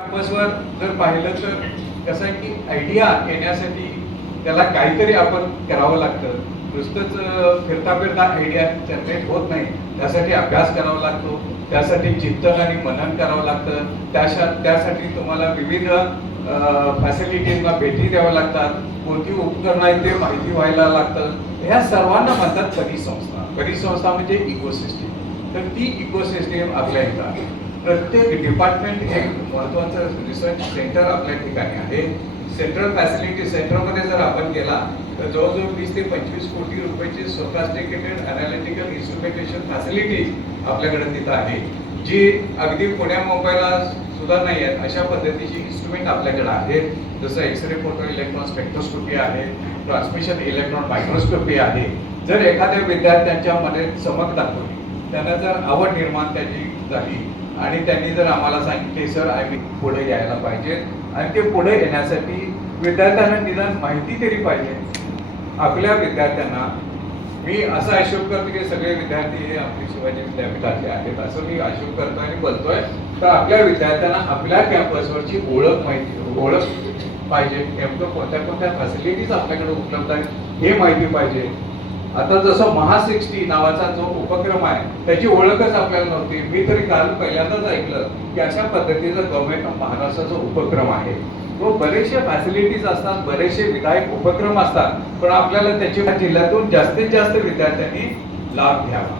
कॅम्पसवर जर पाहिलं तर कसं आहे की आयडिया येण्यासाठी त्याला काहीतरी आपण करावं लागतं. नुसतंच फिरता फिरता आयडिया जनरेट होत नाही. त्यासाठी अभ्यास करावा लागतो. त्यासाठी चिंतन आणि मनन करावं लागतं. त्याशा त्यासाठी तुम्हाला विविध फॅसिलिटीजना भेटी द्याव्या लागतात. कोणती उपकरणं आहेत ते माहिती व्हायला लागतं. ह्या सर्वांना म्हणतात परिसंस्था. परिसंस्था म्हणजे इकोसिस्टीम तर ती इकोसिस्टीम आपल्या इथं आहे. प्रत्येक डिपार्टमेंट एक महत्वाचं रिसर्च सेंटर आपल्या ठिकाणी आहे. सेंट्रल फॅसिलिटी सेंटरमध्ये जर आपण गेला तर जवळजवळ वीस ते पंचवीस कोटी रुपयाची सोफास्टिकेटेड अनालिटिकल इन्स्ट्रुमेंटेशन फॅसिलिटीज आपल्याकडे तिथं आहे. जी अगदी पुण्या मुंबईला सुद्धा नाही आहेत अशा पद्धतीची इन्स्ट्रुमेंट आपल्याकडे आहेत जसं X ray photo electron spectroscopy आहे ट्रान्समिशन इलेक्ट्रॉन मायक्रोस्कोपी आहे. जर एखाद्या विद्यार्थ्यांच्या मध्ये चमक दाखवली त्यांना जर आवड निर्माण त्याची झाली आणि त्यांनी जर आम्हाला सांगितले सर आम्ही पुढे यायला पाहिजे. आणि ते पुढे येण्यासाठी विद्यार्थ्यांना निदान माहिती तरी पाहिजे. आपल्या विद्यार्थ्यांना मी असं आशोभ करतो की सगळे विद्यार्थी हे आपले शिवाजी विद्यापीठातले आहेत असं मी आशोभ करतो आणि बोलतोय. तर आपल्या विद्यार्थ्यांना आपल्या कॅम्पसवरची ओळख माहिती ओळख पाहिजे. नेमकं कोणत्या कोणत्या फॅसिलिटीज आपल्याकडे उपलब्ध आहेत हे माहिती पाहिजे. आता जसं महा सिक्स्टी नावाचा जो उपक्रम आहे त्याची ओळखच आपल्याला नव्हती. मी तरी काल पहिल्यांदाच ऐकलं की अशा पद्धतीचा गव्हर्नमेंट ऑफ महाराष्ट्राचा उपक्रम आहे. तो बरेचसे फॅसिलिटीज असतात बरेचसे विधायक उपक्रम असतात पण आपल्याला त्याची जिल्ह्यातून जास्तीत जास्त विद्यार्थ्यांनी लाभ घ्यावा.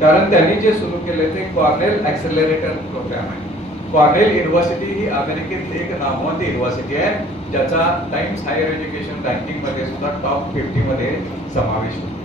कारण त्यांनी जे सुरू केले ते कॉर्नेल ॲक्सेलरेटर प्रोग्राम आहे. कॉर्नेल युनिव्हर्सिटी ही अमेरिकेत एक नामवंत युनिव्हर्सिटी आहे ज्याचा टाइम्स हायर एज्युकेशन रँकिंगमध्ये सुद्धा टॉप फिफ्टी मध्ये समावेश होतो.